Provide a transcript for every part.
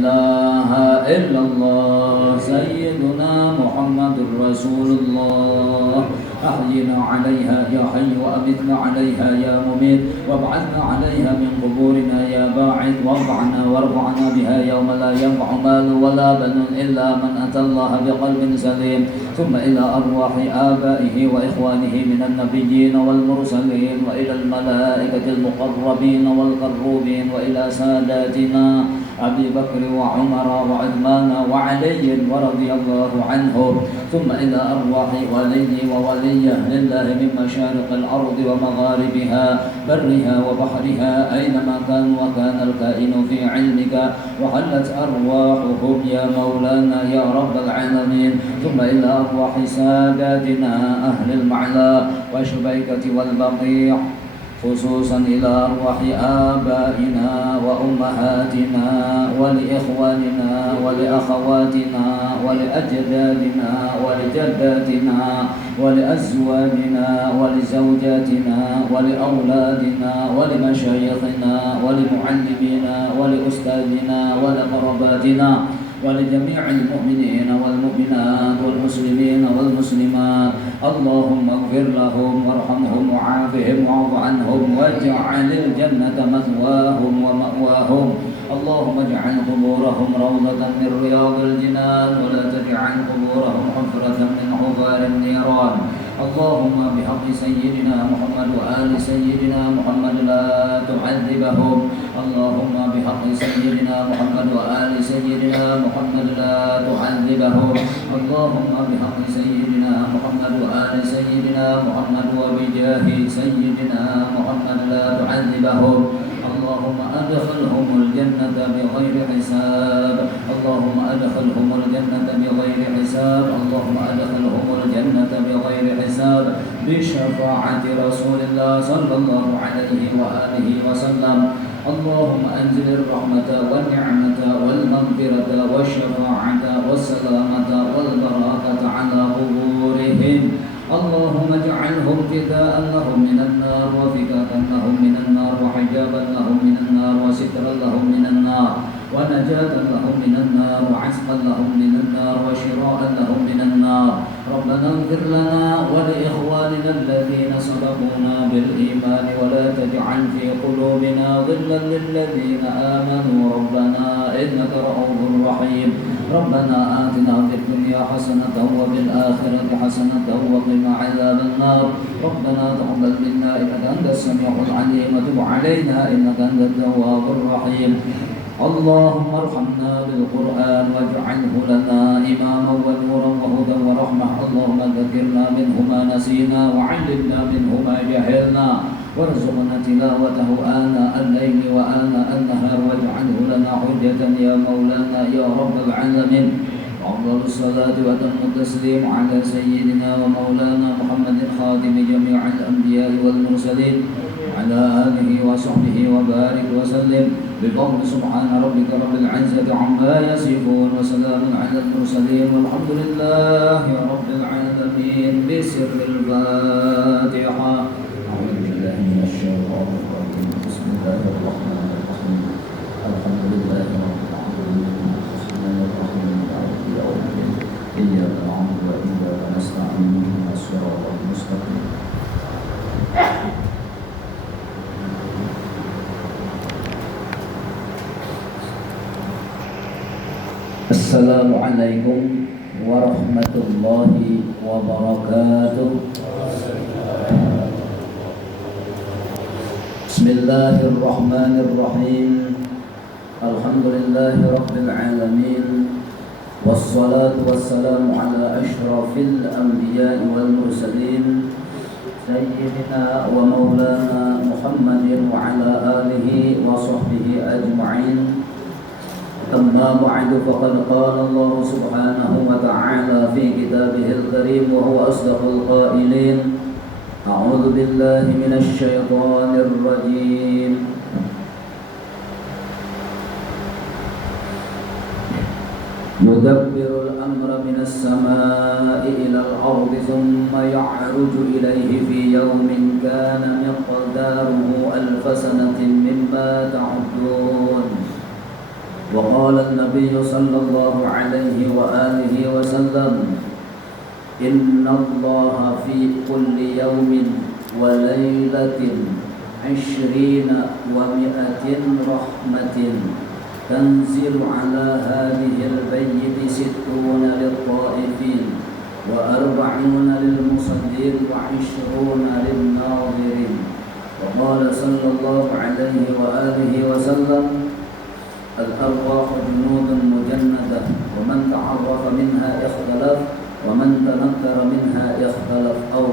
إله إلا الله سيدنا محمد رسول الله أحينا عليها يا حي وأمتنا عليها يا مميت وابعثنا عليها من قبورنا يا باعث وارفعنا بها يوم لا ينفع مال ولا بنون إلا من أتى الله بقلب سليم ثم إلى أرواح آبائه وإخوانه من النبيين والمرسلين وإلى الملائكة المقربين والقروبين وإلى ساداتنا أبي بكر وعمر وعثمان وعلي ورضي الله عنهم ثم إلى أرواح ولي ووليه لله من مشارق الأرض ومغاربها برها وبحرها أينما كان وكان الكائن في علمك وحلت أرواحهم يا مولانا يا رب العالمين ثم إلى أرواح ساداتنا أهل المعلى وشبيكة والبقيع خصوصا إلى أرواح آبائنا وأمهاتنا ولإخواننا ولأخواتنا ولأجدادنا ولجداتنا ولأزواجنا ولزوجاتنا ولأولادنا ولمشايخنا ولمعلمينا ولأستاذنا ولقرباتنا ولجميع المؤمنين والمؤمنات والمسلمين والمسلمات اللهم اغفر لهم وارحمهم وعافهم واعف عنهم واجعل الجنة مثواهم ومأواهم اللهم اجعل قبورهم روضة من رياض الجنان ولا تجعل قبورهم حفرة من حفار النيران اللهم بحق سيدنا محمد وآل سيدنا محمد لا تعذبهم اللهم بحق سيدنا محمد وآل سيدنا محمد لا تعذبهم اللهم بحق سيدنا محمد وآل سيدنا محمد وبجاه سيدنا محمد لا تعذبهم اللهم أدخلهم الجنة بغير حساب اللهم أدخلهم الجنة بغير حساب اللهم أدخلهم الجنة بغير حساب بشفاعة رسول الله صلى الله عليه وآله وسلم اللهم أنزل الرحمة والنعمة والمغفرة والشفاعة والسلامة والبركة على قبورهم اللهم اجعلهم فداء لهم من النار وفكاكا لهم من النار وحجابا لهم من النار وسترا لهم من النار ونجاة لهم من النار وعزقا لهم من النار وشراء لهم من النار ربنا اغفر لنا ولإخواننا الذين سبقونا بالإيمان ولا تجعل في قلوبنا غلا للذين آمنوا ربنا إنك رؤوف رحيم ربنا آتنا في الدنيا حسنة وفي الآخرة حسنة وقنا عذاب النار ربنا تقبل منا إنك أنت السميع العليم وتب علينا إنك أنت التواب الرحيم اللهم ارحمنا بالقرآن واجعله لنا إماما ونورا وهدى ورحمة اللهم ذكرنا منه ما نسينا وعلمنا منه ما جهلنا وارزقنا تلاوته آناء الليل وآناء النهار واجعله لنا حجة يا مولانا يا رب العالمين وأفضل الصلاة وأتم التسليم على سيدنا ومولانا محمد خاتم جميع الأنبياء والمرسلين على آله وصحبه وبارك وسلم بقول سبحان ربك رب العزة عما يصفون وسلام على المرسلين والحمد لله رب العالمين بسر الفاتحة أعوذ بالله من الشيطان الرجيم بسم الله الرحمن الرحيم الحمد لله رب العالمين الرحمن الرحيم مالك يوم الدين إياك نعبد وإياك نستعين اهدنا الصراط المستقيم Assalamualaikum warahmatullahi wabarakatuh. Bismillahirrahmanirrahim. Alhamdulillahi rabbil alamin. Wassalatu wassalamu ala ashrafil anbiya'i wal mursalin sayyidina wa maulana Muhammadin wa ala alihi wa sahbihi ajma'in. أما بعد فقد قال الله سبحانه وتعالى في كتابه الكريم وهو أصدق القائلين أعوذ بالله من الشيطان الرجيم يدبر الأمر من السماء إلى الأرض ثم يعرج إليه في يوم كان مقداره 1000 سنة مما تعدون وقال النبي صلى الله عليه وآله وسلم إن الله في كل يوم وليلة 20 و100 رحمة تنزل على هذه البيت 60 للطائفين و40 للمصلين و20 للناظرين. وقال صلى الله عليه وآله وسلم الأرواح جنود مجندة ومن تعرف منها اختلف ومن تنكر منها اختلف أو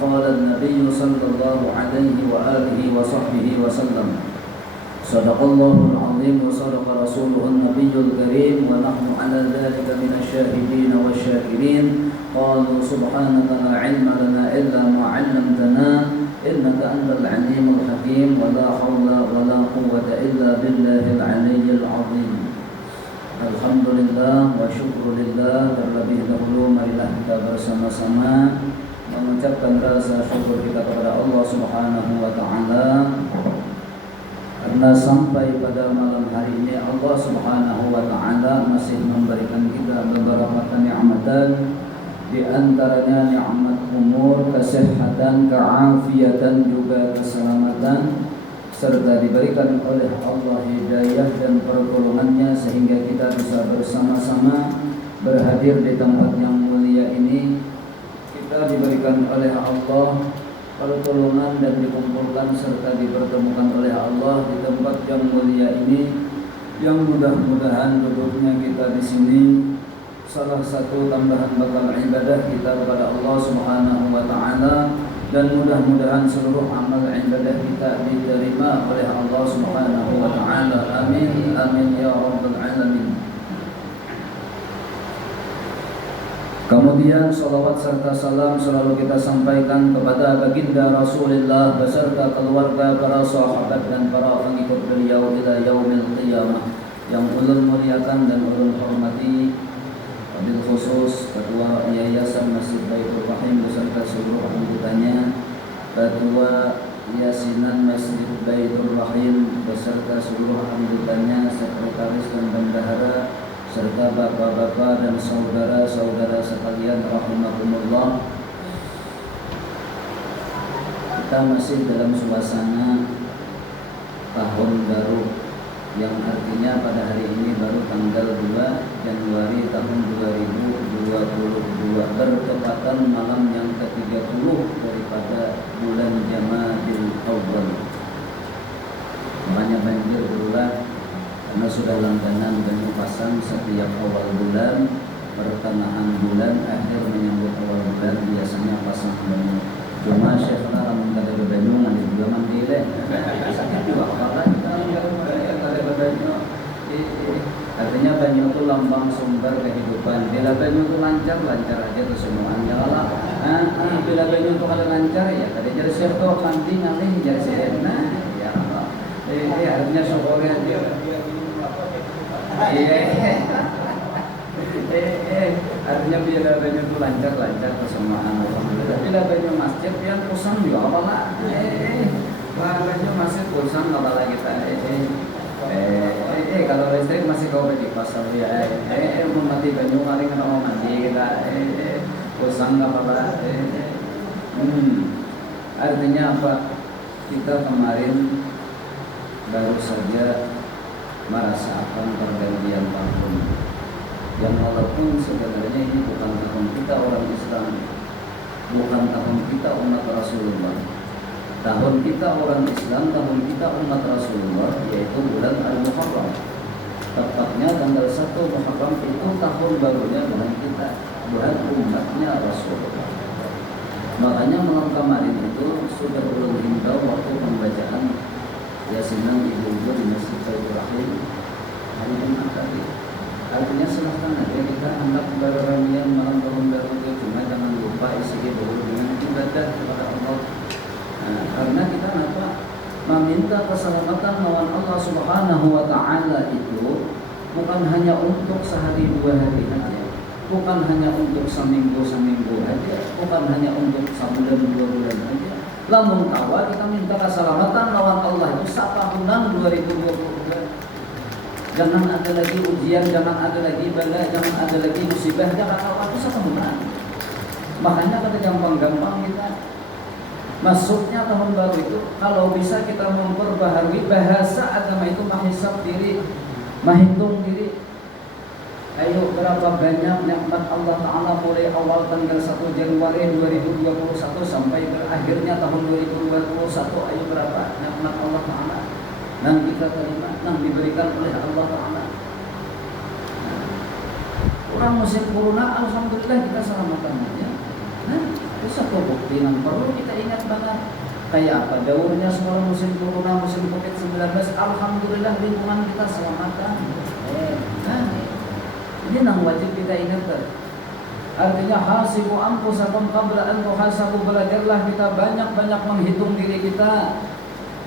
قال النبي صلى الله عليه وآله وصحبه وسلم صدق الله العظيم وصدق رسوله النبي الكريم ونحن على ذلك من الشاهدين والشاكرين. قالوا سبحانك لا علم لنا إلا ما علمتنا إنك أنت العليم الحكيم ولا حول ولا قوة إلا بالله العلي العظيم. Alhamdulillah wa syukurillah. Terlebih dahulu marilah kita bersama-sama mengucapkan rasa syukur kita kepada Allah Subhanahu wa taala karena sampai pada malam hari ini Allah Subhanahu wa taala masih memberikan kita beberapa kenikmatan, di antaranya nikmat umur, kesehatan, keafiatan juga keselamatan, serta diberikan oleh Allah hidayah dan pertolongannya sehingga kita bisa bersama-sama berhadir di tempat yang mulia ini. Kita diberikan oleh Allah pertolongan dan dikumpulkan serta dipertemukan oleh Allah di tempat yang mulia ini, yang mudah-mudahan duduknya kita di sini salah satu tambahan bakal ibadah kita kepada Allah Subhanahu wa taala, dan mudah-mudahan seluruh amal ibadah kita diterima oleh Allah Subhanahu wa taala. Amin amin ya rabbal alamin. Kemudian salawat serta salam selalu kita sampaikan kepada baginda Rasulullah beserta keluarga, para sahabat dan para pengikut beliau ila yaumil qiyamah. Yang ulun muliakan dan ulun hormati, wabil khusus Ketua Yayasan Masjid Baitur Rahim beserta seluruh anggotanya, Ketua Yasinan Masjid Baitur Rahim beserta seluruh anggotanya, sekretaris dan bendahara, serta bapak-bapak dan saudara-saudara sekalian rahimakumullah. Kita masih dalam suasana tahun baru, yang artinya pada hari ini baru tanggal 2 Januari tahun 2022, bertepatan malam yang ke-30 daripada bulan Jamadil Awwal. Makanya banjir berulang karena sudah langganan banyu pasang setiap awal bulan, pertengahan bulan, akhir menyambut awal bulan biasanya pasang banyu. Cuma Syekh lamun kada banyu nanti juga mandi deh. Sakit juga kepala kita kada banyu. Artinya banyu itu lambang sumber kehidupan. Bila banyu itu lancar aja kesemuanya lah. Bila banyu itu kada lancar ya kada jadi Syekh tuh mandi ngalih jadi Syekh. Nah, ya Allah. Artinya syukur aja. Artinya bila banyu itu lancar kesemuanya alhamdulillah. Bila banyu masjid yang kusam juga apa lah. Banyu masjid kusam apa lah kita. Kalau listrik masih kau di pasar ya. Mau mati banyu kali kena mau mandi kita. Kusam apa lah. Artinya apa? Kita kemarin baru saja merasakan pergantian tahun, yang walaupun sebenarnya ini bukan tahun kita orang Islam, bukan tahun kita umat Rasulullah. Tahun kita orang Islam, tahun kita umat Rasulullah, yaitu bulan Al-Muharram. Tepatnya tanggal 1 Muharram itu tahun barunya bulan kita, bulan umatnya Rasulullah. Makanya malam kemarin itu sudah ulun himbau waktu pembacaan Yasinan ibu-ibu di Masjid Baitur Rahim hari Jumat tadi. Artinya silahkan aja kita anggap berramian malam tahun baru itu, cuma jangan lupa isi dulu dengan ibadah kepada Allah. Karena kita apa? Meminta keselamatan lawan Allah Subhanahu wa taala itu bukan hanya untuk sehari dua hari saja, bukan hanya untuk seminggu aja, bukan hanya untuk sebulan dua bulan aja. Lamun kawa kita minta keselamatan lawan Allah itu satahunan 2022. Jangan ada lagi ujian, jangan ada lagi bala, jangan ada lagi musibah, jangan apa-apa sama benar. Makanya pada gampang-gampang kita masuknya tahun baru itu, kalau bisa kita memperbaharui bahasa agama itu, menghisab diri, menghitung diri. Ayo, berapa banyak nikmat Allah Ta'ala mulai awal tanggal 1 Januari 2021 sampai berakhirnya tahun 2021. Ayo, berapa nikmat Allah Ta'ala yang kita terima, yang diberikan oleh Allah Ta'ala. Orang musim corona, alhamdulillah kita selamatkan aja. Itu satu bukti yang perlu kita ingat banget. Kayak apa daurnya sekolah musim corona, musim COVID-19, alhamdulillah lingkungan kita selamatkan. Ini yang wajib kita ingat. Artinya hasibu anfusakum qabla an tuhasabu, belajarlah kita banyak-banyak menghitung diri kita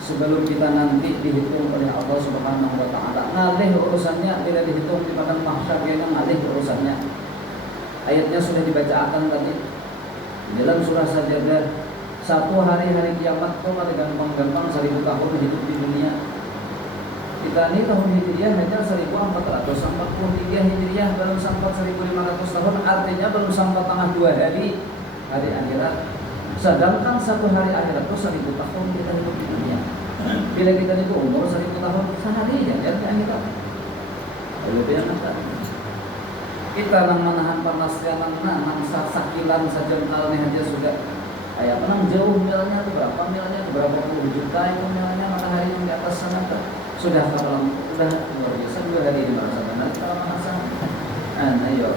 sebelum kita nanti dihitung oleh Allah Subhanahu wa taala. Ngalih urusannya tidak dihitung di padang mahsyar, yang ngalih urusannya. Ayatnya sudah dibacakan tadi dalam surah Sajadah. Satu hari-hari kiamat itu pada gampang-gampang 1000 tahun hidup di dunia. Kita ini tahun Hijriah hanya 1443 Hijriah, belum sampai 1500 tahun, artinya belum sampai tengah 2 hari akhirat. Sedangkan satu hari akhirat itu 1000 tahun kita hidup di dunia. Bila kita itu umur 1000 tahun, sehari ya di akhirat. Lebih enak. Kita menahan panasnya, nang sakilan sajengkalnya aja sudah. Kayak menang jauh milnya itu berapa milnya, itu berapa puluh juta itu milnya, matahari yang di atas sana tuh. Sudah kalau sudah luar biasa 2 hari di merasa benar kalau merasa ayo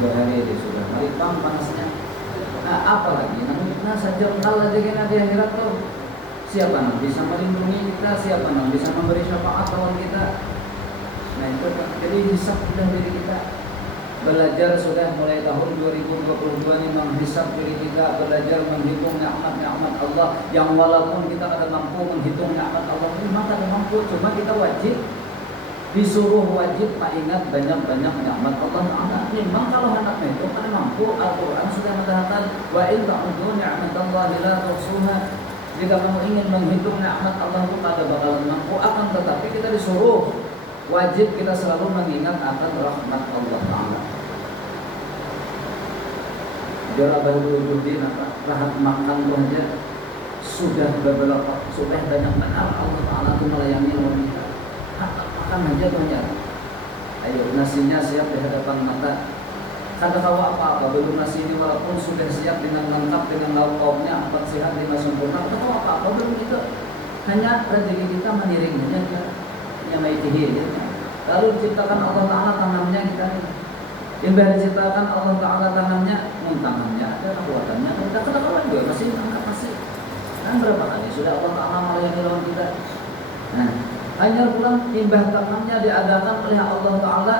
2 hari ini sudah maripang panasnya. Apalagi nah saja kalau aja kita di akhirat tuh siapa yang bisa melindungi kita, siapa yang bisa memberi syafaat lawan kita. Nah itu jadi hisab sudah diri kita, belajar sudah mulai tahun 2022 ini menghisab diri kita, belajar menghitung nikmat-nikmat Allah yang walaupun kita ada mampu menghitung nikmat Allah, memang ada mampu, cuma kita wajib disuruh wajib ingat banyak-banyak nikmat Allah Ta'ala. Memang kalau anak itu kan mampu, Al-Quran sudah mengatakan wa in ta'udhu ni'matallahi la tuhsuha. Jika kamu ingin menghitung nikmat Allah itu pada bakalan mampu, akan tetapi kita disuruh wajib kita selalu mengingat akan rahmat Allah Ta'ala. Jara baru din rahat makan itu aja sudah beberapa, sudah banyak benar Allah Ta'ala itu melayani wanita. Makan aja tuh ya. Ayo nasinya siap di hadapan mata. Kata kawa apa-apa belum nasi ini walaupun sudah siap dengan lengkap dengan lauk-lauknya 4 sehat 5 sempurna. Kata kawa apa-apa belum gitu. Hanya rezeki kita mengiringnya ke yang maitihi gitu. Lalu diciptakan Allah Ta'ala tanamnya kita ini. Yang diciptakan Allah Ta'ala tanamnya, tangannya ada kekuatannya. Kita ketahuan juga masih angkat masih. Kan berapa kali sudah Allah Ta'ala melayani lawan kita. Nah, hanya pulang timbah tangannya diadakan oleh Allah Ta'ala,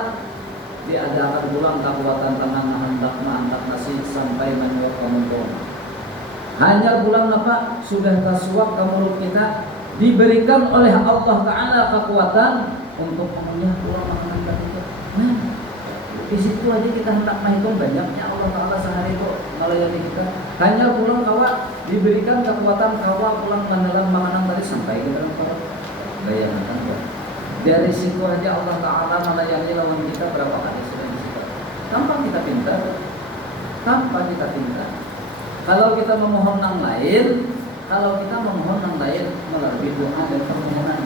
diadakan pulang kekuatan tangan hendak mengangkat nasi sampai menyuap ke mulut. Hanya pulang apa sudah tersuap ke mulut kita, diberikan oleh Allah Ta'ala kekuatan untuk mengunyah pulang makanan tadi itu. Nah, di situ aja kita hendak menghitung banyaknya Allah Ta'ala sehari itu melayani kita. Hanya pulang kawa diberikan kekuatan kawa pulang menelan makanan tadi sampai ke dalam perut. Bayangkan ya. Dari situ aja Allah Ta'ala melayani lawan kita berapa kali sudah di situ. Tanpa kita pintar, tanpa kita pintar. Kalau kita memohon yang lain, melalui doa dan permohonan.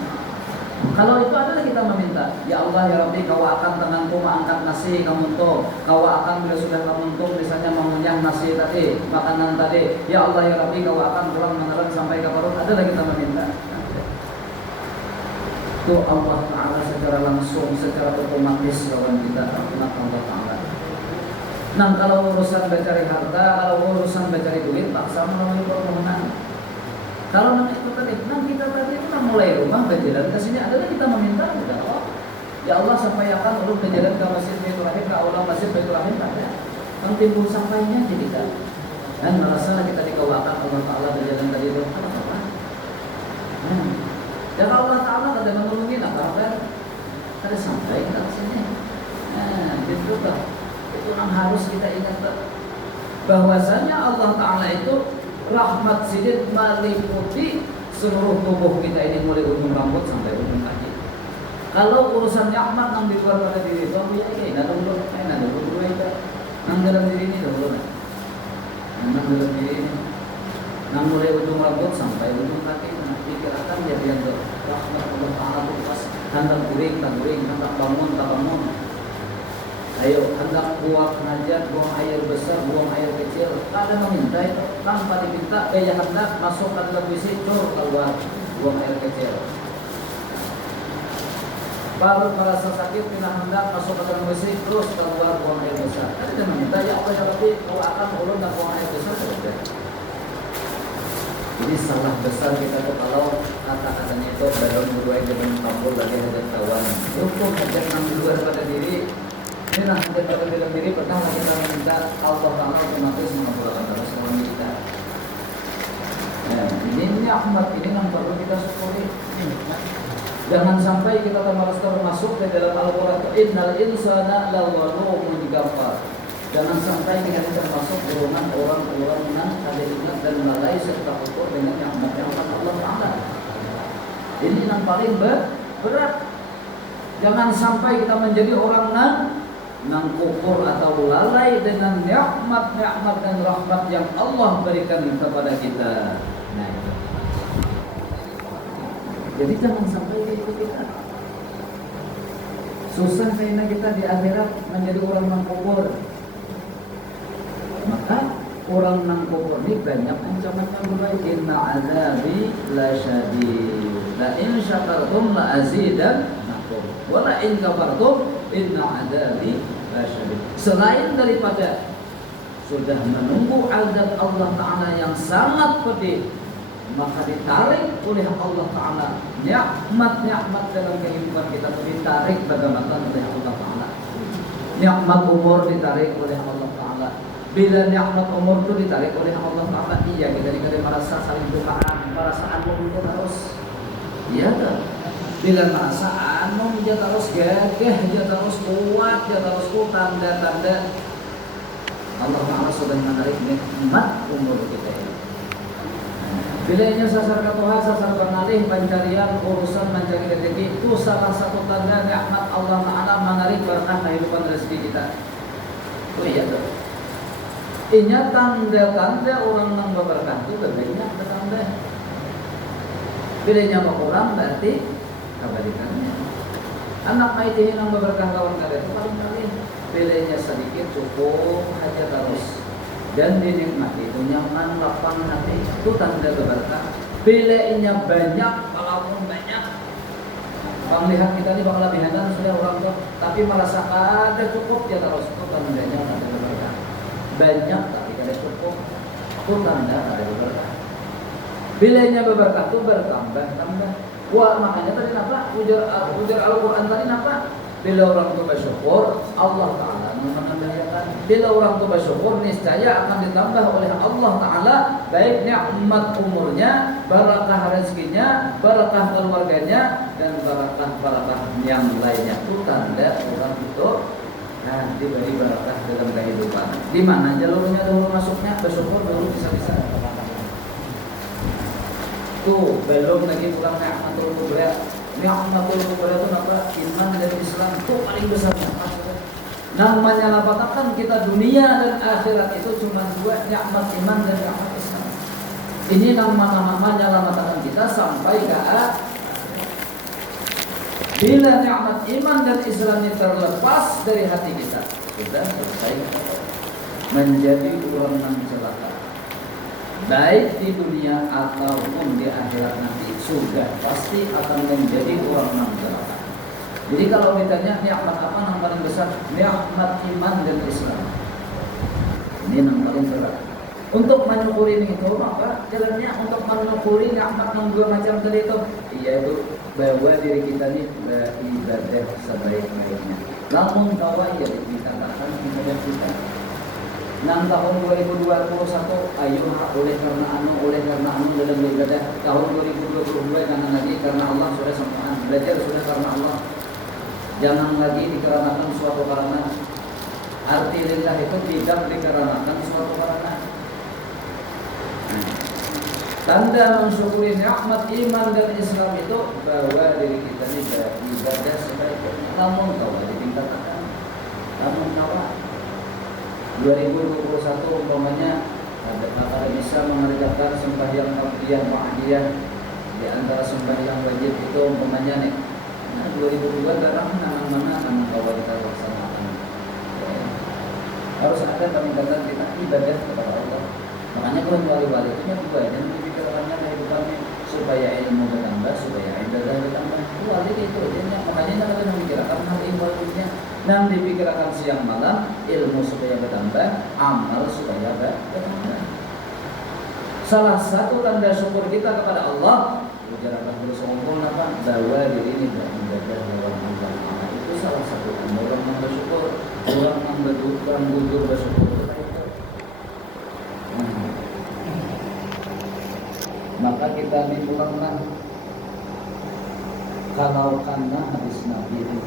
Kalau itu adalah kita meminta, ya Allah ya Rabbi, kau akan tanganku mengangkat nasi kamu tuh, kau akan bila sudah kamu tuh misalnya mengunyah nasi tadi, makanan tadi, ya Allah ya Rabbi, kau akan pulang menelan sampai ke perut. Adalah kita meminta. Itu Allah Ta'ala secara langsung, secara otomatis lawan kita rahmat Allah Ta'ala. Nah kalau urusan mencari harta, kalau urusan mencari duit, paksa melalui permohonan. Kalau nama itu tadi, kita tadi kita mulai rumah berjalan ke sini adalah kita meminta kepada Allah. Ya Allah sampaikan ulun berjalan ke Masjid Baitur Rahim, ke aula Masjid Baitur Rahim ada. Kan timbul sampainya jadi kita. Dan merasa kita dikawakan Allah Ta'ala berjalan tadi itu apa? Dan Allah Ta'ala ada menolongin apa? Ada sampai ke sini. Nah, itu kan. Itu yang harus kita ingat bahwasanya Allah Ta'ala itu rahmat sidin meliputi seluruh tubuh kita ini mulai ujung rambut sampai ujung kaki. Kalau urusan nikmat nang di luar pada diri itu, ya ini dulu itu, nang dalam diri ini dulu, nang dalam diri ini, nang mulai ujung rambut sampai ujung kaki, pikirkan jadi yang rahmat Allah Taala pas hendak guring, hendak bangun. Ayo hendak buang hajat, buang air besar, buang air kecil, ada meminta itu tanpa diminta, hendak masuk ke dalam WC, keluar buang air kecil. Baru merasa sakit, pindah hendak masuk ke dalam WC, terus keluar buang air besar. Ada yang meminta, ya Allah ya Rabbi, kau akan ulun dan buang air besar sudah. Jadi salah besar kita tuh kalau kata-katanya itu dalam berdua dengan kabur lagi ada kawan. Untuk hajat yang luar pada diri, ini nah hajat pada dalam diri pernah lagi kita meminta Allah Taala otomatis mengabulkan dosa suami kita. Ini nikmat ini yang perlu kita syukuri. Jangan sampai kita termasuk di dalam Al-Quran itu innal insana lazalumun kafar. Jangan sampai kita termasuk golongan orang-orang yang ada ingat dan lalai serta kufur dengan nikmat Allah Taala. Ini yang paling berat. Jangan sampai kita menjadi orang nang kufur atau lalai dengan nikmat dan rahmat yang Allah berikan kepada kita. Nah, itu. Jadi jangan sampai itu kita susah karena kita di akhirat menjadi orang yang kufur. Maka orang yang kufur ini banyak ancamannya berbalik. Inna azabi la syadid, la in syakartum la azidannakum, wa la in kafartum inna azabi la syadid. Selain daripada sudah menunggu azab Allah Ta'ala yang sangat pedih, maka ditarik oleh Allah Ta'ala nikmat dalam kehidupan kita itu ditarik bagaimana oleh Allah Ta'ala. Nikmat umur ditarik oleh Allah Ta'ala. Bila nikmat umur itu ditarik oleh Allah Ta'ala, iya kita merasa saling tukaan, merasa anum itu terus iya tak? Bila merasa anum dia terus gagah, dia terus kuat, dia terus tanda-tanda Allah Ta'ala sudah menarik nikmat umur kita ini. Bilanya sasar katuha, sasar bernalih, pencarian, urusan mencari rezeki itu salah satu tanda nikmat Allah Ta'ala menarik berkah kehidupan rezeki kita. Oh iya tuh. Inya tanda-tanda orang yang berkah itu banyak tanda. Bilanya berkurang berarti kebalikannya. Anak maitihin yang berkah kawan kalian itu paling kali. Bilanya sedikit cukup aja terus. Dan dinikmati itu nyaman, lapang hati, itu tanda keberkah. Bilainya banyak, walaupun banyak, bang lihat kita ini bang lebihanan sudah orang tua, tapi merasa ada cukup ya terus, itu tandanya tanda keberkah. Banyak tapi ada cukup, itu tanda ada keberkah. Bilainya berkah itu bertambah. Wah makanya tadi apa? Ujar Al-Quran tadi apa? Bila orang itu bersyukur, Allah Ta'ala menandakan. Bila orang itu bersyukur, niscaya akan ditambah oleh Allah Ta'ala baik nikmat umurnya, barakah rezekinya, barakah keluarganya, dan barakah yang lainnya. Itu tanda orang itu diberi barakah dalam kehidupan. Di mana jalurnya dulu masuknya? Bersyukur dulu bisa-bisa. Tuh belum lagi pulang nikmatul kubra. Nikmatul kubra itu apa? Iman dan Islam itu paling besar. Namanya lapatakan kita dunia dan akhirat itu cuma dua, nikmat iman dan nikmat Islam. Ini nama-namanya lapatakan kita sampai ke bila nikmat iman dan Islam ini terlepas dari hati kita, sudah selesai menjadi orang yang celaka. Baik di dunia ataupun di akhirat nanti sudah pasti akan menjadi orang yang celaka. Jadi kalau ditanya nikmat apa yang paling besar? Nikmat iman dan Islam. Ini yang paling berat. Untuk menyukuri itu apa? Jalannya untuk menyukuri nikmat yang dua macam tadi itu, yaitu bahwa diri kita ini beribadah sebaik-baiknya. Namun bahwa ya dikatakan ibadah kita. Nang tahun 2021 ayo oleh karena anu dalam beribadah. Tahun 2022 jangan lagi karena Allah sudah sempurna. Belajar sudah karena Allah. Jangan lagi dikarenakan suatu karangan. Arti lillah itu tidak dikarenakan suatu karangan. Tanda mensyukuri nikmat iman dan Islam itu bahwa diri kita ini beribadah sebaik-baiknya. Namun kalau ditingkatkan, namun kalau 2021 umpamanya ada bisa mengerjakan sembahyang fardhiyah ba'diyah di antara sembahyang wajib itu umpamanya nih. Nah 2002 sekarang mana akan kalau kita laksanakan. Harus ada peningkatan kita ibadah kepada Allah. Makanya kalau wali-wali itu dua, jangan dipikirkannya kehidupannya supaya ilmu bertambah, supaya ibadah bertambah. Wali itu dia makanya kita memikirkan hal ilmunya, dan dipikirkan siang malam, ilmu supaya bertambah, amal supaya bertambah. Salah satu tanda syukur kita kepada Allah, ujarlah bersombong apa? Bahwa diri ini beribadah lawan Allah. Itu salah satu tanda orang yang bersyukur, orang yang bujur bersyukur. Maka kita dipulanglah kalau karena hadis Nabi itu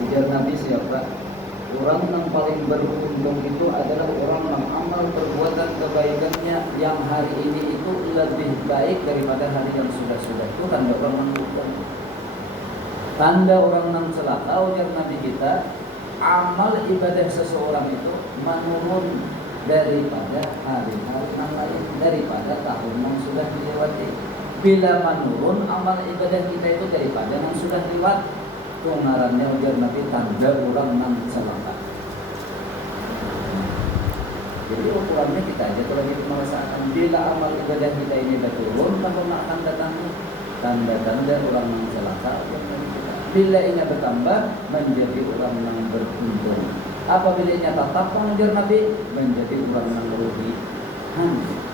ujar Nabi siapa? Orang yang paling beruntung itu adalah orang yang amal perbuatan kebaikannya yang hari ini itu lebih baik daripada hari yang sudah-sudah. Itu tanda orang yang beruntung. Tanda orang yang celaka ujar Nabi kita, amal ibadah seseorang itu menurun daripada hari-hari yang lain, daripada tahun yang sudah dilewati. Bila menurun amal ibadah kita itu daripada yang sudah lewat, pengarannya ujar Nabi tanda orang yang celaka. Jadi ukurannya kita aja kalau kita merasakan bila amal ibadah kita ini berturun, tahun akan datang tanda-tanda orang yang celaka. Bila ini bertambah menjadi orang yang beruntung. Apabila ini tetap mengajar Nabi menjadi orang yang merugi.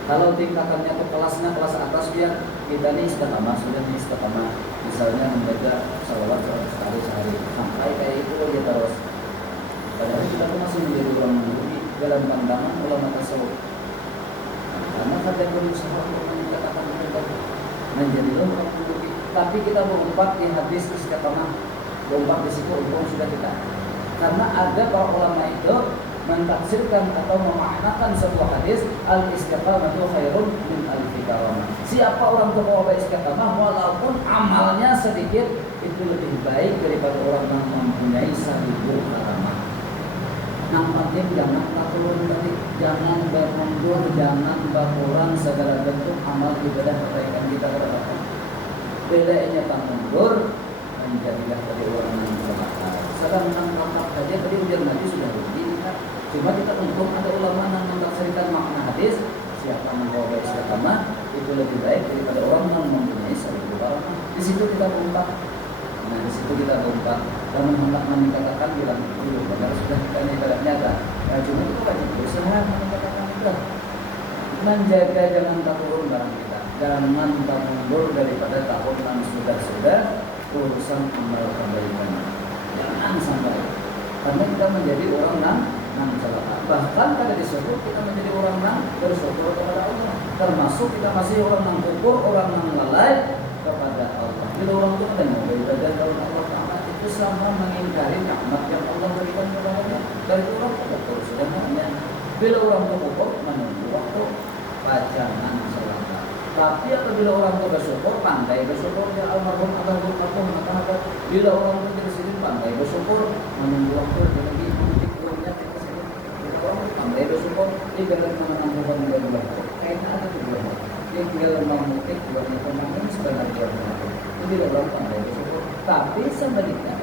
Kalau tingkatannya ke kelasnya kelas atas biar kita nih istiqamah sudah nih istiqamah. Misalnya membaca salawat 100 kali sehari sampai kayak itu aja terus. Padahal kita tuh masih menjadi orang yang merugi dalam pandangan ulama tasawuf. Karena kita berusaha untuk meningkatkan mereka menjadi orang yang merugi. Tapi kita berempat di hadis istiqamah, berempat di situ umum sudah kita. Karena ada para ulama itu mentafsirkan atau memaknakan sebuah hadis al-istiqamatu khairun min alfi karamah. Siapa orang berbuat istiqamah walaupun amalnya sedikit itu lebih baik daripada orang yang mempunyai 1000 karamah. Yang penting jangan turun tadi, jangan bermundur, jangan berkurang segala bentuk amal ibadah kebaikan kita kepada Allah. Bedanya tak mundur menjadilah dari orang yang celaka. Sedang menangkap saja tadi ujar Nabi sudah rugi. Cuma kita untung ada ulama yang mentafsirkan makna hadis siapa membawa istiqamah itu lebih baik daripada orang yang mempunyai 1000 karamah. Di situ kita berempat. Nah di situ kita berempat dan meningkatkan bilang dulu padahal sudah kita ibadah nyata. Nah, cuma itu wajib berusaha meningkatkan itu. Menjaga jangan tak turun barang kita, jangan tak mundur daripada tahun yang sudah urusan amal kebaikan. Jangan sampai karena kita menjadi orang yang celaka. Bahkan kada disebut kita menjadi orang yang bersyukur kepada Allah. Termasuk kita masih orang yang kufur, orang yang lalai kepada Allah. Bila orang itu ada beribadah kepada Allah Taala itu sama mengingkari nikmat yang Allah berikan kepadanya. Dari orang kufur sudah namanya. Bila orang itu kufur menunggu waktu pajangan celaka. Tapi apabila orang itu bersyukur, pandai bersyukur ya almarhum abahul matum maka bila orang itu disini pandai bersyukur menunggu waktu lagi nanti kurangnya kita sini. Bila orang pandai bersyukur di dalam menanggung dengan baik. Kayaknya ada tujuan. Dia tinggal memetik buatnya pemain sebenarnya dia memetik. Itu bila orang pandai bersyukur. Tapi sebaliknya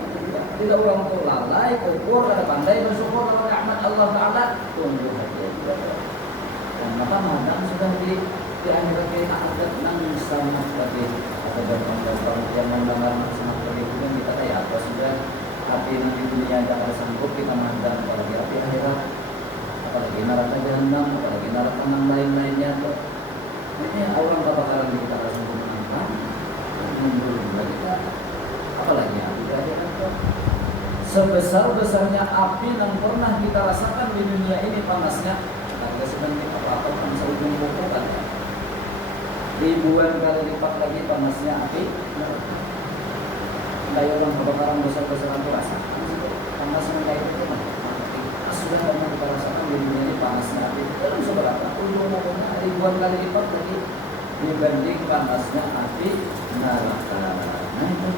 bila orang itu lalai, kufur, ada pandai bersyukur kepada nikmat Allah Taala, tunggu saja. Dan maka madang sudah di akhirat kita ada nang sama tadi atau bertambah yang mendengar sangat berikutnya kita kayak apa sudah api di dunia tidak ada sanggup kita mandang apalagi api akhirat apalagi neraka jahanam apalagi neraka yang lain-lainnya tuh ini orang kebakaran kita harus menangkan mundur kita apalagi api di akhirat tuh sebesar-besarnya api yang pernah kita rasakan di dunia ini panasnya harga sebenarnya apa kan seujung kuku kan ribuan kali lipat lagi panasnya api. Kayak orang kebakaran besar-besaran itu rasa panasnya kayak itu sudah pernah kita rasakan di dunia ini panasnya api. Dalam seberapa ujung ribuan kali lipat lagi dibanding panasnya api neraka. Nah itu.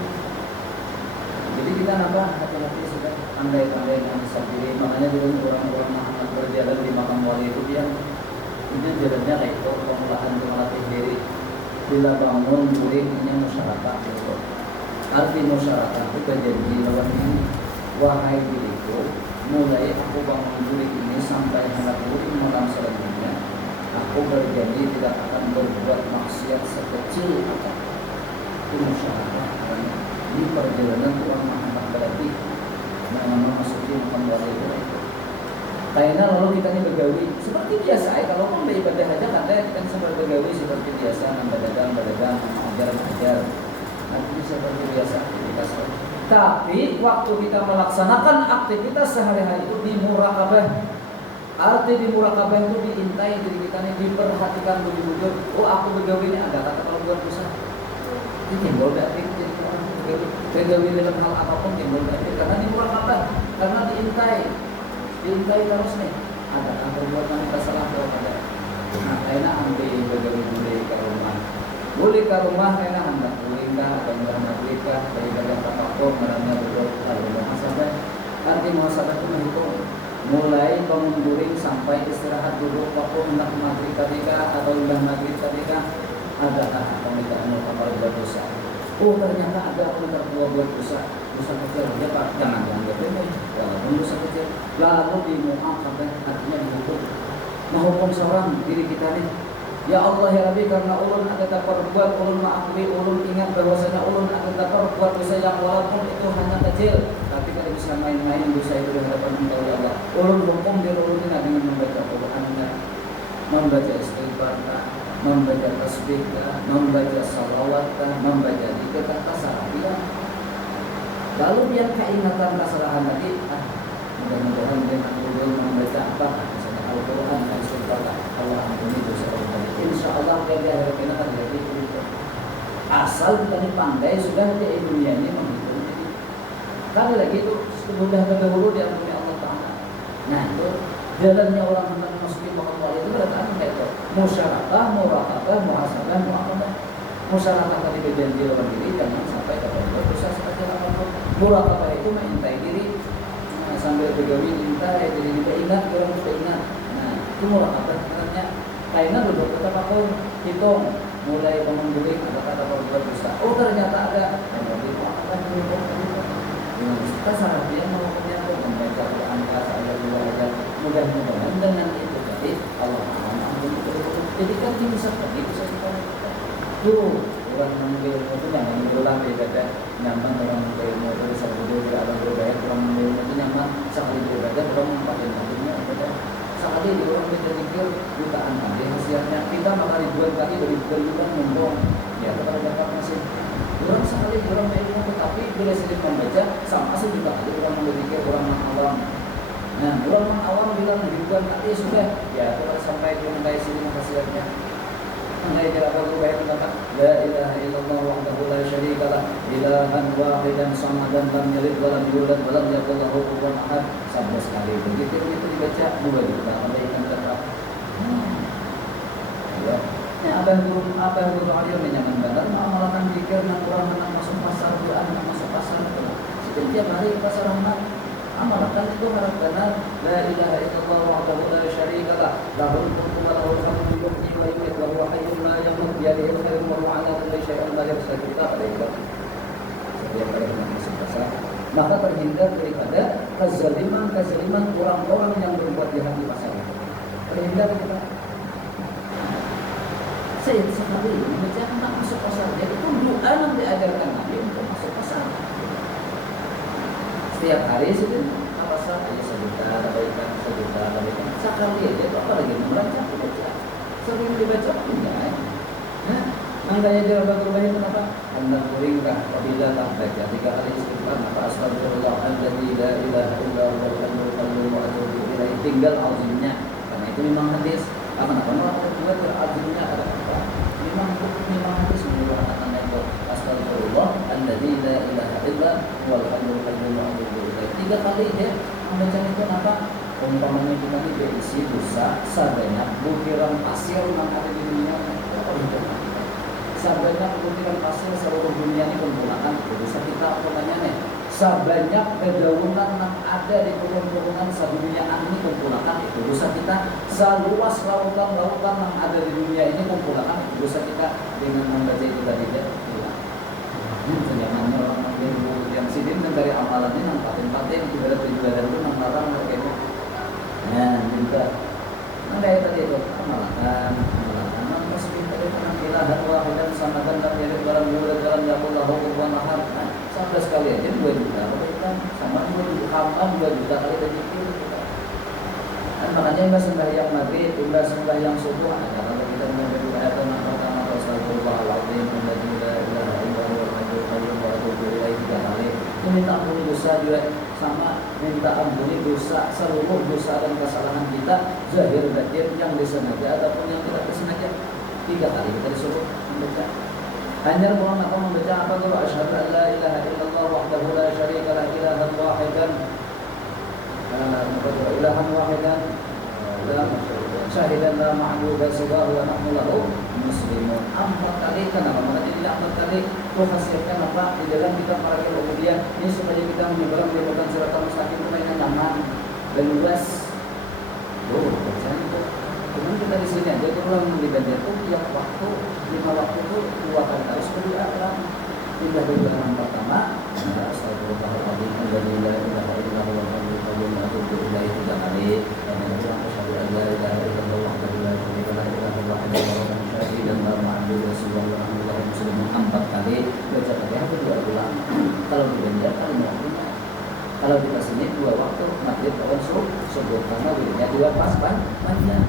Jadi kita hati-hati sudah pandai-pandai mengasah diri. Makanya dulu orang-orang Muhammad berjalan di makam wali itu dia jalannya kayak itu, pengolahan untuk melatih diri. Bila bangun muridnya masyarakat itu. Arti masyarakat itu berjanji lawan ini, wahai diriku, mulai aku bangun murid ini sampai hendak murid malam selanjutnya, aku berjanji tidak akan berbuat maksiat sekecil apapun. Itu masyarakat. Di perjalanan Tuhan Muhammad berarti memasuki makam wali itu. Karena lalu kita ini begawi seperti biasa. Kalau pun beribadah aja katanya kita seperti begawi seperti biasa, berdagang, mengajar. Nanti seperti biasa aktivitas. Tapi waktu kita melaksanakan aktivitas sehari-hari itu di murakabah. Arti di murakabah itu diintai diri kita ini, diperhatikan betul-betul. Oh aku begawi ini ada kata kalau buat dosa. Ini timbul dari begawi dalam hal apapun timbul dari karena di murakabah, karena diintai terus nih. Adakah perbuatan kita salah kepada? Nah, karena ambil begawi boleh ke rumah. Boleh ke rumah karena hendak bolehkah atau hendak maghribkah dari bagian tafakur merana berdoa lalu muhasabah. Arti muhasabah itu menghitung mulai bangun guring sampai istirahat dulu waktu hendak maghrib ketika atau hendak maghrib ketika. Adakah pemikiran kapal berdosa? Oh ternyata ada pemikiran buat dosa kecil ya Pak, jangan ini walaupun dosa kecil lalu dimu'aqabah, artinya dihukum. Menghukum seorang diri kita nih, ya Allah ya Rabbi, karena ulun akan tak perbuat, ulun maafkan, ulun ingat bahwasanya ulun akan tak perbuat dosa yang walaupun itu hanya kecil, tapi kalau bisa main-main dosa itu di hadapan Engkau ya Allah. Ulun hukum diri ulun ini dengan membaca Quran-Nya, membaca istighfar, membaca tasbih, membaca salawat, membaca zikir, tasbih. Lalu dia keingatan kesalahan lagi, mudah-mudahan dia belum membaca apa, misalnya Al-Quran dan istighfar, Allah ampuni dosa orang tadi. Insya Allah dia akan akan jadi itu. Asal kita ini pandai sudah di dunia ini menghitung. Kali lagi itu sudah terdahulu diampuni Allah Taala. Nah itu jalannya orang hendak memasuki makam wali itu berarti kayak itu. Musyarakah, murakabah, muhasabah, mu'aqabah. Musyarakah tadi berjanji lawan diri jangan sampai kepada dosa sekecil apapun. Murakabah itu mengintai diri, sambil begawi intai diri kita ingat, orang kita ingat. Nah itu murakabah sebenarnya. Karena duduk kita pakai hitung mulai bangun guring ada kata berbuat dosa. Oh ternyata ada yang lebih murakabah dengan kita salah dia melakukannya untuk membaca Quran saya dua aja mudah-mudahan dengan itu jadi Allah ampun jadi kan bisa tadi bisa kita tuh orang mengambil itu jangan berulang beda nyaman orang mengambil itu bisa berdua di alam berbeda orang mengambil itu nyaman sekali berbeda orang mempakai nantinya beda sekali di orang berpikir jutaan kali hasilnya kita malah ribuan kali dari ribuan ngomong ya kalau dapat masih orang sekali orang ilmu tetapi bila sedikit membaca sama sih juga ada orang berpikir orang awam. Nah orang awam bilang ribuan kali sudah ya kalau sampai di mengenai sini hasilnya mengenai berapa rubah yang kata la ilaha illallah wahdahu la syarika lah ilahan wahidan samadan lam yalid wa lam yulad wa lam yakul lahu kufuwan ahad 11 kali begitu dibaca 2 juta kebaikan tetap. Ya apa yang guru alim menyaman badan mengamalkan zikir dan Quran menang masuk pasar Quran menang masuk pasar setiap hari pasar rahmat amalkan itu harap benar la ilaha illallah wahdahu la syarika lah lahul mulku wa lahul hamdu yuhyi wa yumiitu wa huwa hayyun la yamut bi yadihi al-khairu wa huwa ala kulli syai'in qadir. Kita pada itu setiap hari masuk pasar maka terhindar daripada kezaliman orang-orang yang berbuat jahat di pasar. Terhindar kita. Saya sekali membaca tentang masuk pasar. Jadi itu doa yang diajarkan Nabi untuk masuk pasar. Setiap hari sudah pasar aja sejuta, kebaikan sejuta, kebaikan sekali aja itu apa lagi membaca baca. Sering dibaca enggak? Nah, makanya jawaban terbaik itu apa? Hendak kuringkah apabila tak baca 3 kali istighfar maka astagfirullahaladzim la ilaha illallah wa atubu ilaih tinggal azimnya. Karena itu memang hadis. Kenapa juga terazimnya ada apa? Memang hadis menyebutkan itu astagfirullah alladzi la ilaha illa huwal hayyul qayyum wa atubu ilaih. 3 kali ya membaca itu apa? Umpamanya kita ini berisi dosa sebanyak butiran pasir yang ada di dunia. Apa itu? Sabanyak butiran pasir seluruh dunia ini kumpulakan itu dosa kita apa namanya nih. Sabanyak kedaunan yang ada di pohon-pohonan sedunia ini kumpulakan itu dosa kita. Seluas lautan-lautan yang ada di dunia ini kumpulakan itu dosa kita dengan membaca itu tadi ya. Senyamannya orang yang sidin dan dari amalannya yang paten-paten ibadat itu yang larang mereka. Nah juga kayak tadi itu amalan tasbih tadi kan ilahan wahidan samadan lam yalid walam yulad walam yakul lahu kufuwan ahad. Sampai sekali aja 2 juta kan sama 2 juta kapan 2 juta kali berzikir kita. Dan makanya imbas sembahyang maghrib, imbas sembahyang subuh ada kalau kita membaca ayat pertama astagfirullah alazim wa la ilaha illallah wal hayyul qayyum wa atubu ilaihi 3 kali. Itu minta ampun dosa juga sama minta ampuni dosa seluruh dosa dan kesalahan kita zahir batin yang disengaja ataupun yang tidak disengaja. 3 kali kita disuruh membaca. Hanya Muhammad membaca apa tuh? Asyhadu an la ilaha illallah wahdahu la syarika la ilaha wahidan ilahan wahidan la syahidan la ma'budu siwahu wa nahnu lahu muslimun. 4 kali kenapa? Makanya tidak 4 kali menghasilkan apa di dalam kita para kemudian ini supaya kita menyeberang di jalan siratal mustaqim itu mainan nyaman dan luas. Bacaan itu. Kemudian kita di sini aja kalau dibaca itu tiap waktu 5 waktu itu 2 kali harus berdoa kan. Tidak berdoa yang pertama, astagfirullahaladzim wa la ilaha illallah wal hayyul qayyum wa atubu ilaihi 3 kali. Dan yang kedua asyhadu an la ilaha illallah wahdahu la syarika lahu wa syahidan la ma'budu siwahu wa nahnu lahu muslimun 4 kali. Baca Fatihah 2 ulang. Kalau di Banjar kan 5 waktunya. Kalau di sini 2 waktu maghrib lawan subuh karena wilayahnya 2 pas banyak.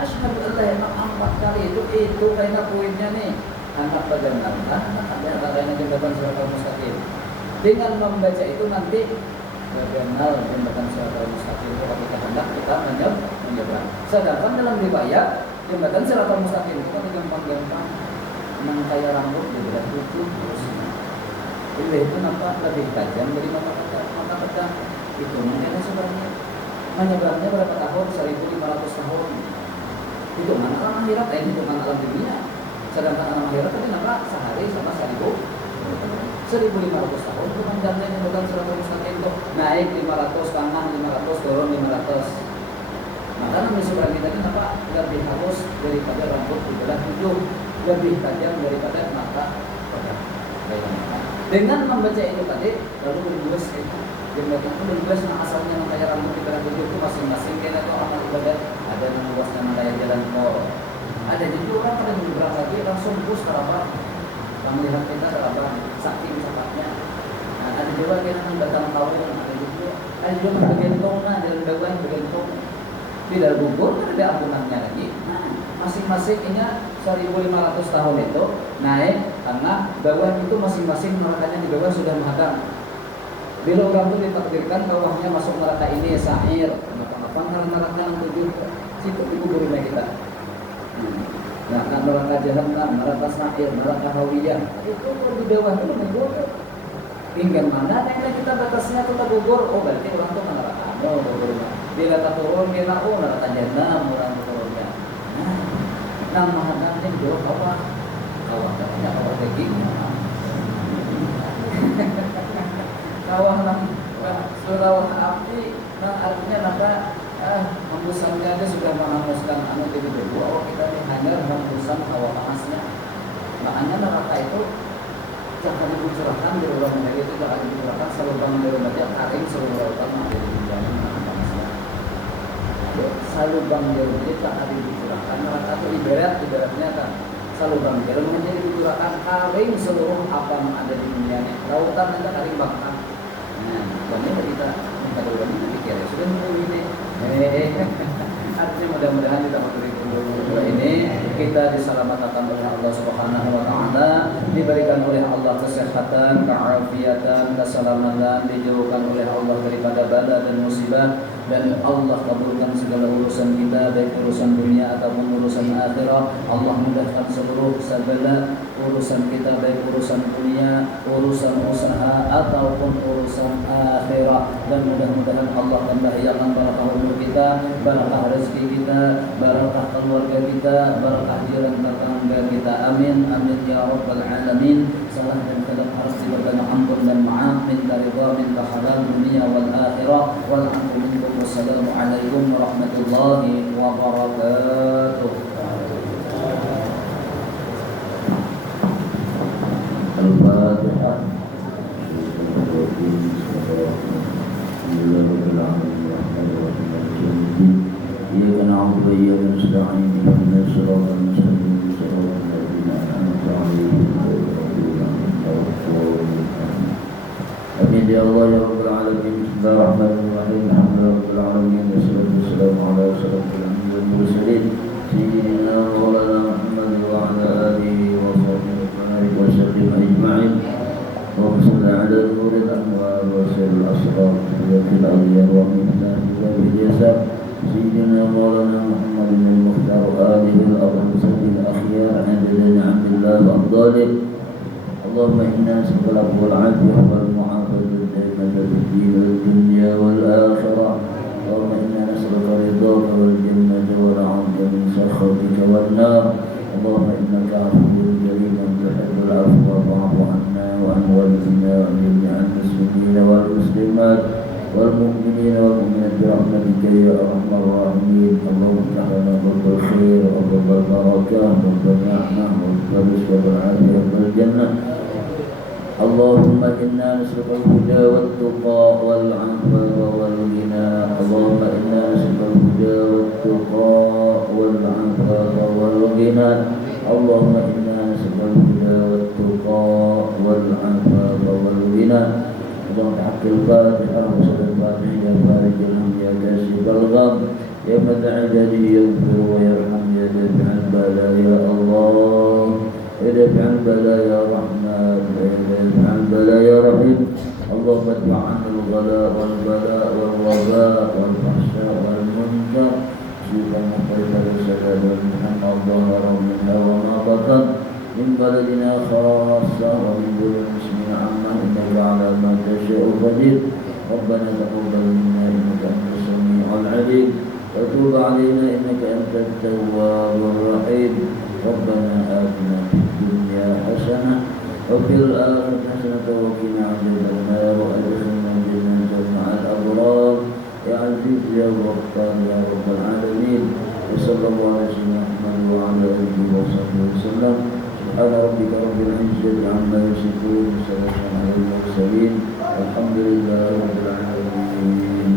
Asyhadu an la ilaha 4 kali itu karena poinnya nih. Anak badan langkah, ada karena jembatan siratal mustaqim. Dengan membaca itu nanti mengenal jembatan siratal mustaqim itu ketika hendak kita menyeberang. Sedangkan dalam riwayat jembatan siratal mustaqim itu kan gampang-gampang, memang kayak rambut di belah tujuh terus. Itu nampak lebih tajam dari mata pedang. Itu mungkin sebenarnya menyeberangnya berapa tahun? 1500 tahun. Itu mana alam akhirat, itu mana alam dunia. Sedangkan alam akhirat tadi nampak sehari sama 1500 tahun itu panjangnya jembatan siratal mustaqim itu naik 500 kanan 500 turun 500. Maka namanya seberang kita ini nampak lebih halus daripada rambut di belah 7, lebih tajam daripada mata pedang. Dengan membaca itu tadi lalu berluas itu jembatan itu berluas nah asalnya kayak rambut di belah 7 itu masing-masing kita itu amal ibadah ada yang luasnya kayak jalan tol. Ada juga orang pada menyeberang lagi langsung bus terapar melihat kita terapar saking cepatnya. Nah, ada juga yang datang tahun ada juga bergentong jalan dakwah bergentong di dalam Bogor ada ampunannya lagi. Nah, masing-masingnya 1500 tahun itu naik karena bawah itu masing-masing nerakanya di bawah sudah menghadang. Bila orang itu ditakdirkan bawahnya masuk neraka ini sa'ir, apa neraka yang 7 situ di kuburnya kita. Nah, neraka jahanam, neraka sa'ir, neraka hawiyah itu di bawah itu Bogor. Tinggal mana yang kita batasnya kota Bogor? Oh berarti orang itu neraka. Oh Bogor. Bila tak turun kita neraka jahanam orang turunnya. Nah, mahadamnya di bawah kawah. Kawah katanya kawah daging. Kawah surau api. Nah artinya apa? Hembusannya dia sudah menghembuskan anu di bawah. Oh kita ini hanya hembusan hawa panasnya. Makanya neraka itu jangan dikucurkan di ruang dari itu jangan dikucurkan salubang dari baca karing seluruh lautan menjadi jalan panasnya. Salubang dari itu jangan dikucurkan neraka itu ibaratnya kan salubang dari menjadi dikucurkan karing seluruh apa yang ada di dunia ini. Lautan itu karing bakar. Nah, ini kita minta doa ini dikira sudah menunggu ini. Artinya mudah-mudahan kita menurut ini kita diselamatkan oleh Allah Subhanahu wa taala, diberikan oleh Allah kesehatan, keafiatan, keselamatan, dijauhkan oleh Allah daripada bala dan musibah, dan Allah kabulkan segala urusan kita, baik urusan dunia ataupun urusan akhirat. Allah mudahkan seluruh segala urusan kita, baik urusan dunia, urusan usaha ataupun urusan akhirat. Dan mudah-mudahan Allah tambahkan barakah umur kita, barakah rezeki kita, barakah keluarga kita, barakah jiran tetangga kita. Amin amin ya rabbal alamin. Salah dan khilaf harus diberikan ampun dan maaf, minta ridha, minta halal dunia wal akhirah. Wal afu minkum. Wassalamualaikum warahmatullahi wabarakatuh. Al-Fatihah. إياك نعبد وإياك نستعين اهدنا الصراط المستقيم صراط الذين أنعمت عليهم غير المغضوب عليهم ولا الضالين. آمين يا الله يا رب العالمين. بسم الله الرحمن الرحيم. الحمد لله رب العالمين والصلاة والسلام على أشرف الأنبياء والمرسلين سيدنا مولانا محمد وعلى آله وصحبه وسلم أجمعين. اللهم صل على نور الأنوار وسر الأسرار في الأغيار ومفتاح باب اليسار سيدنا مولانا محمد المختار آله الأرسل الأخيار عدد نعم الله وأفضاله. اللهم إنا نسألك العفو والعافية والمعافاة الدائمة في الدين والدنيا والآخرة. اللهم إنا نسألك رضاك والجنة والعفو من سخطك والنار. اللهم إنك عفو كريم تحب العفو فاعف عنا وعن والدنا وعن جميع المسلمين والمسلمات والمؤمنين والمؤمنات برحمتك يا أرحم الراحمين. اللهم افتح لنا باب الخير وباب البركة وباب الرحمة وباب الرزق والعافية والجنة. اللهم إنا نسألك الهدى والتقى والعفاف والغنى. اللهم إنا نسألك الهدى والتقى والعفاف والغنى. اللهم إنا نسألك الهدى والتقى والعفاف والغنى. اللهم بحق الفاتحة وصل الفاتحة يا فارج الهم يا كاشف الغم يا من عباده يغفر ويرحم يا دافع البلاء يا الله يا دافع البلاء يا رحمن يا دافع البلاء يا رحيم. اللهم ادفع عنا الغلاء والبلاء والوباء والفحشاء والمنكر سوءا وخير السلام والمحن ظهر منها وما بطن من بلدنا خاصة ومن دون المسلمين عامة إنك على ما تشاء قدير. ربنا تقبل منا إنك أنت السميع العليم وتوب علينا إنك أنت التواب الرحيم. ربنا آتنا في الدنيا حسنة وفي الآخرة حسنة وقنا عذاب النار وأدخلنا الجنة مع الأبرار يا عزيز يا غفار يا رب العالمين. وصلى الله على سيدنا محمد وعلى آله وصحبه وسلم. سبحان ربك رب العزة عما يصفون وسلام على المرسلين والحمد لله رب العالمين.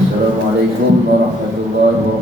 السلام عليكم ورحمة الله وبركاته.